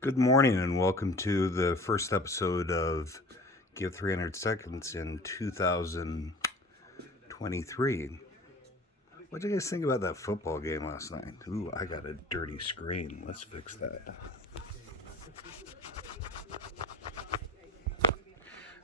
Good morning and welcome to the first episode of Give 300 Seconds in 2023. What did you guys think about that football game last night? Ooh, I got a dirty screen. Let's fix that.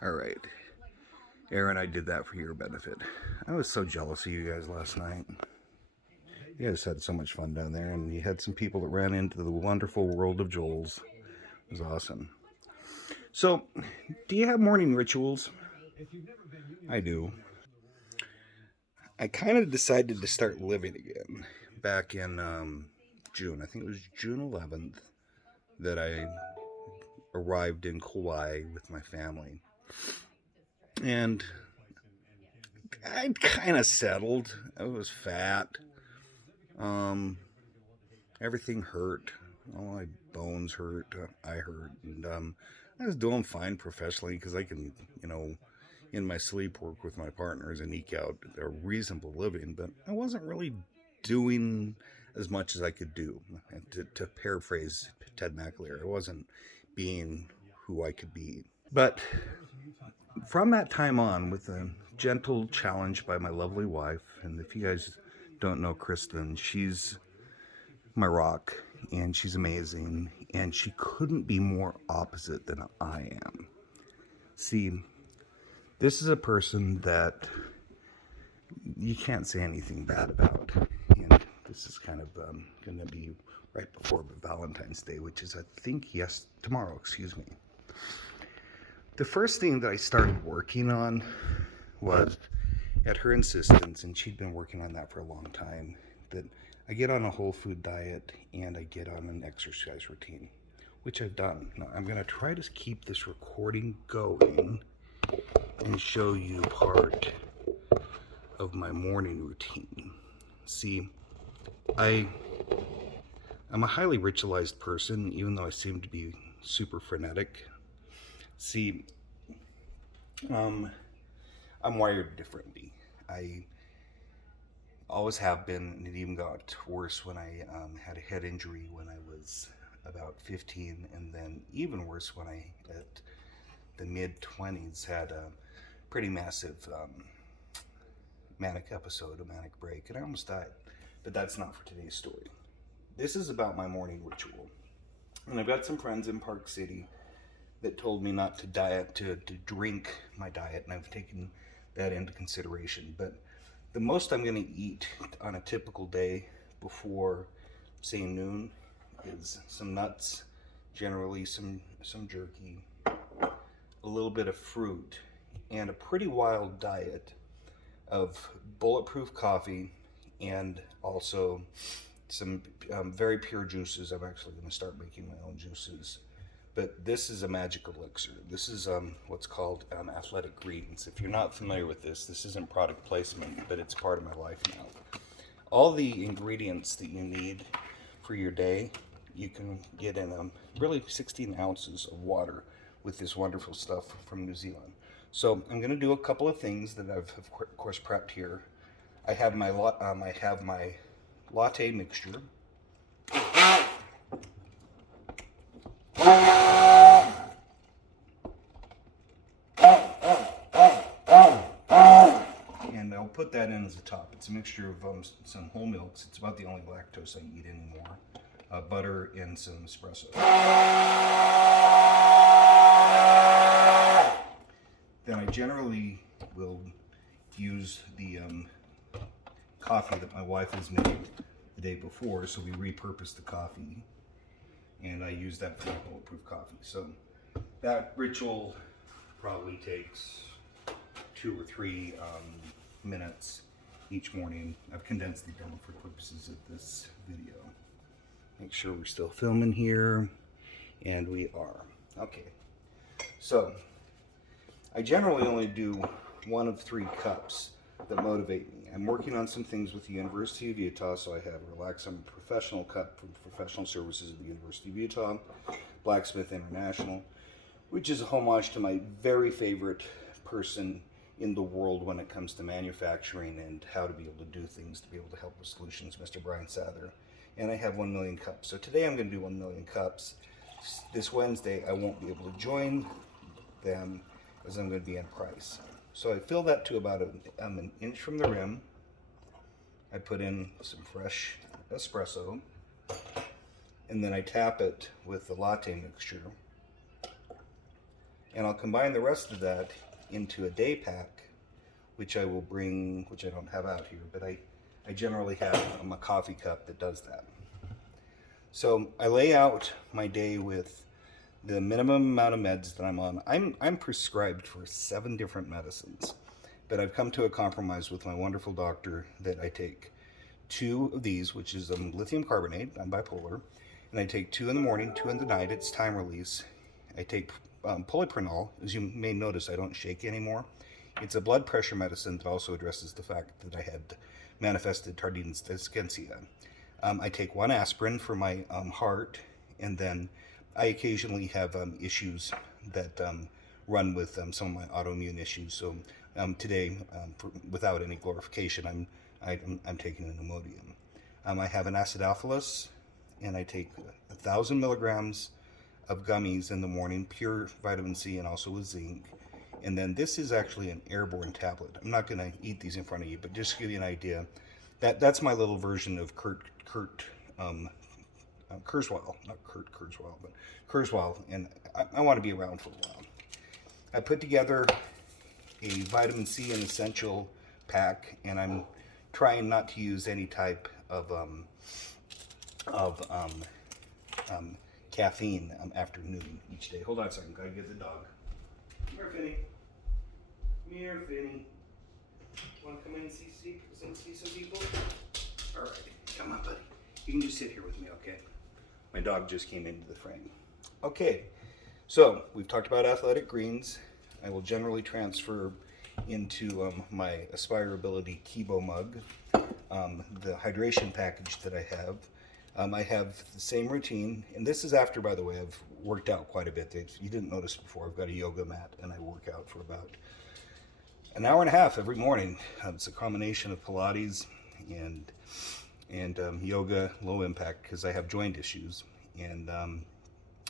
All right. Aaron, I did that for your benefit. I was so jealous of you guys last night. You guys had so much fun down there, and you had some people that ran into the wonderful world of Joel's. It was awesome. So, do you have morning rituals? I do. I kind of decided to start living again back in June. I think it was June 11th that I arrived in Kauai with my family. And I'd kind of settled. I was fat. Everything hurt. All my bones hurt. I hurt. And I was doing fine professionally because I can, in my sleep work with my partners and eke out a reasonable living. But I wasn't really doing as much as I could do. To paraphrase Ted McAleer, I wasn't being who I could be. But from that time on, with a gentle challenge by my lovely wife, and if you guys don't know Kristin, she's my rock, and she's amazing, and she couldn't be more opposite than I am. See, this is a person that you can't say anything bad about, and this is kind of going to be right before Valentine's Day, which is, I think, tomorrow, excuse me. The first thing that I started working on was, at her insistence, and she'd been working on that for a long time, that I get on a whole food diet and I get on an exercise routine, which I've done. Now, I'm going to try to keep this recording going and show you part of my morning routine. See, I'm a highly ritualized person, even though I seem to be super frenetic. See, I'm wired differently. I always have been, and it even got worse when I had a head injury when I was about 15, and then even worse when I, at the mid-20s, had a pretty massive manic episode, a manic break, and I almost died. But that's not for today's story. This is about my morning ritual. And I've got some friends in Park City that told me not to drink my diet, and I've taken that into consideration. But the most I'm going to eat on a typical day before, say, noon is some nuts, generally some jerky, a little bit of fruit, and a pretty wild diet of bulletproof coffee, and also some very pure juices. I'm actually going to start making my own juices. But this is a magic elixir. This is what's called athletic greens. If you're not familiar with this isn't product placement, but it's part of my life now. All the ingredients that you need for your day, you can get in really 16 ounces of water with this wonderful stuff from New Zealand. So I'm going to do a couple of things that I've of course prepped here. I have my latte mixture. And I'll put that in as a top. It's a mixture of some whole milks. It's about the only lactose I eat anymore. Butter and some espresso. Then I generally will use the coffee that my wife has made the day before, so we repurpose the coffee, and I use that for my bulletproof coffee. So that ritual probably takes 2 or 3 minutes each morning. I've condensed it down for purposes of this video. Make sure we're still filming here, and we are. Okay, so I generally only do 1 of 3 cups that motivate me. I'm working on some things with the University of Utah, so I have Relax. I'm a professional cup from Professional Services at the University of Utah, Blacksmith International, which is a homage to my very favorite person in the world when it comes to manufacturing and how to be able to do things, to be able to help with solutions, Mr. Brian Sather. and I have 1 million cups. So today I'm going to do 1 million cups. This Wednesday I won't be able to join them as I'm going to be in price. So I fill that to about an inch from the rim. I put in some fresh espresso, and then I tap it with the latte mixture. And I'll combine the rest of that into a day pack, which I will bring, which I don't have out here, but I generally have a coffee cup that does that. So I lay out my day with the minimum amount of meds that I'm on. I'm prescribed for 7 different medicines, but I've come to a compromise with my wonderful doctor that I take 2 of these, which is lithium carbonate. I'm bipolar, and I take 2 in the morning, 2 in the night. It's time release. I take polyprenol. As you may notice, I don't shake anymore. It's a blood pressure medicine that also addresses the fact that I had manifested tardive dyskinesia. I take 1 aspirin for my heart, and then I occasionally have issues that run with some of my autoimmune issues. So today, without any glorification, I'm taking an Imodium. I have an acidophilus, and I take 1,000 milligrams of gummies in the morning, pure vitamin C and also with zinc. And then this is actually an airborne tablet. I'm not going to eat these in front of you, but just to give you an idea, that's my little version of Kurzweil, not Kurt Kurzweil, but Kurzweil, and I want to be around for a while. I put together a vitamin C and essential pack, and I'm trying not to use any type of caffeine after noon each day. Hold on a second, gotta get the dog. Come here, Finny. Come here, Finny. Want to come in and see some people? All right, come on, buddy. You can just sit here with me, okay? My dog just came into the frame. Okay, so we've talked about athletic greens. I will generally transfer into my Aspirability Kibo mug, the hydration package that I have. I have the same routine, and this is after, by the way, I've worked out quite a bit. You didn't notice before, I've got a yoga mat, and I work out for about an hour and a half every morning. It's a combination of Pilates and yoga, low impact, because I have joint issues. And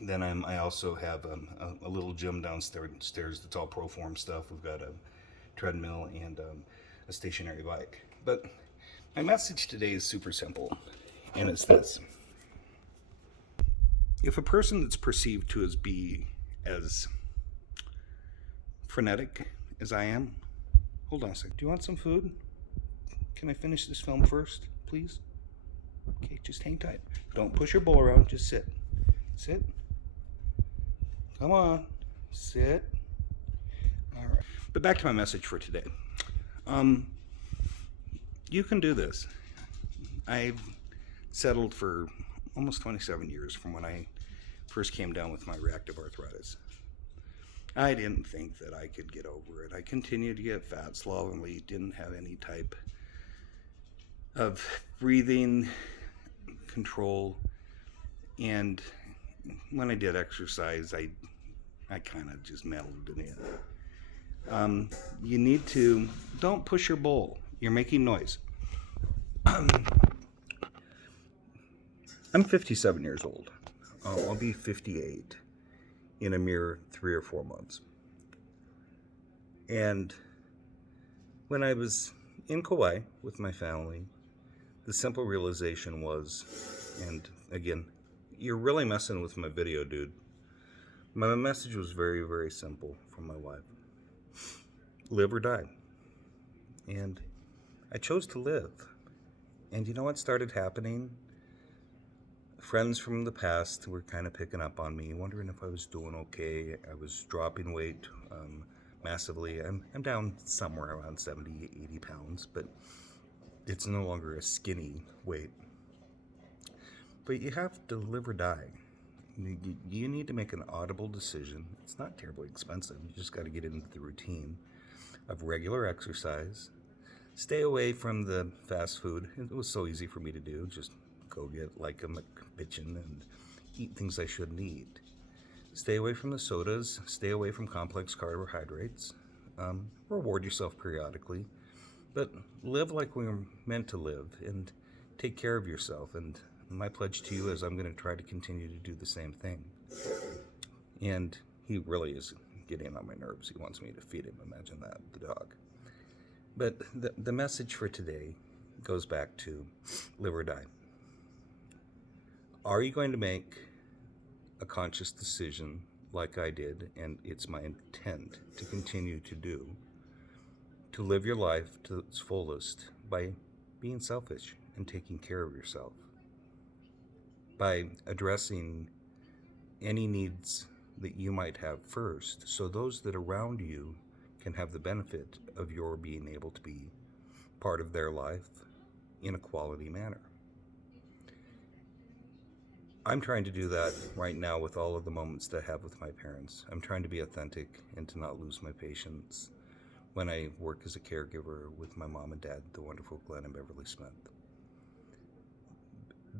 then I also have a little gym downstairs that's all Proform stuff. We've got a treadmill and a stationary bike. But my message today is super simple, and it's this. If a person that's perceived to be as frenetic as I am, hold on a second. Do you want some food? Can I finish this film first, please? Okay, just hang tight. Don't push your bowl around. Just sit. Sit. Come on. Sit. All right. But back to my message for today. You can do this. I've settled for almost 27 years from when I first came down with my reactive arthritis. I didn't think that I could get over it. I continued to get fat slovenly, didn't have any type of breathing control, and when I did exercise, I kind of just melded it in. You need to, don't push your bowl. You're making noise. I'm 57 years old. I'll be 58 in a mere 3 or 4 months. And when I was in Kauai with my family, the simple realization was, and again, you're really messing with my video, dude. My message was very, very simple from my wife. Live or die. And I chose to live. And you know what started happening? Friends from the past were kind of picking up on me, wondering if I was doing okay. I was dropping weight massively. I'm down somewhere around 70, 80 pounds, but it's no longer a skinny weight. But you have to live or die. You need to make an audible decision. It's not terribly expensive. You just got to get into the routine of regular exercise. Stay away from the fast food. It was so easy for me to do. Just go get like a McBitchin and eat things I shouldn't eat. Stay away from the sodas. Stay away from complex carbohydrates. Reward yourself periodically. But live like we were meant to live and take care of yourself. And my pledge to you is I'm going to try to continue to do the same thing. And he really is getting on my nerves. He wants me to feed him. Imagine that, the dog. But the message for today goes back to live or die. Are you going to make a conscious decision like I did, and it's my intent to continue to do, to live your life to its fullest by being selfish and taking care of yourself, by addressing any needs that you might have first, so those that are around you can have the benefit of your being able to be part of their life in a quality manner. I'm trying to do that right now with all of the moments that I have with my parents. I'm trying to be authentic and to not lose my patience when I work as a caregiver with my mom and dad, the wonderful Glenn and Beverly Smith.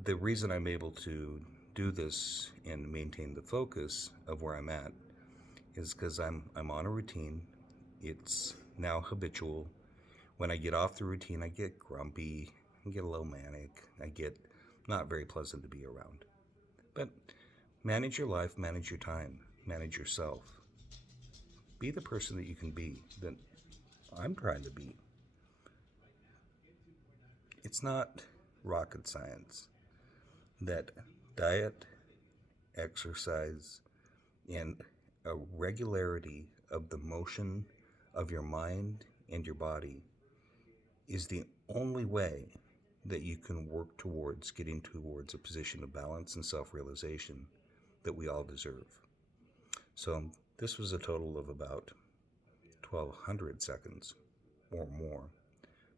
The reason I'm able to do this and maintain the focus of where I'm at is because I'm on a routine. It's now habitual. When I get off the routine, I get grumpy, I get a little manic, I get not very pleasant to be around. But manage your life, manage your time, manage yourself. Be the person that you can be, that I'm trying to be. It's not rocket science that diet, exercise, and a regularity of the motion of your mind and your body is the only way that you can work towards getting towards a position of balance and self-realization that we all deserve. So this was a total of about 1,200 seconds or more.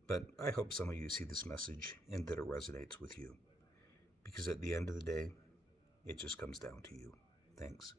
But I hope some of you see this message and that it resonates with you. Because at the end of the day, it just comes down to you. Thanks.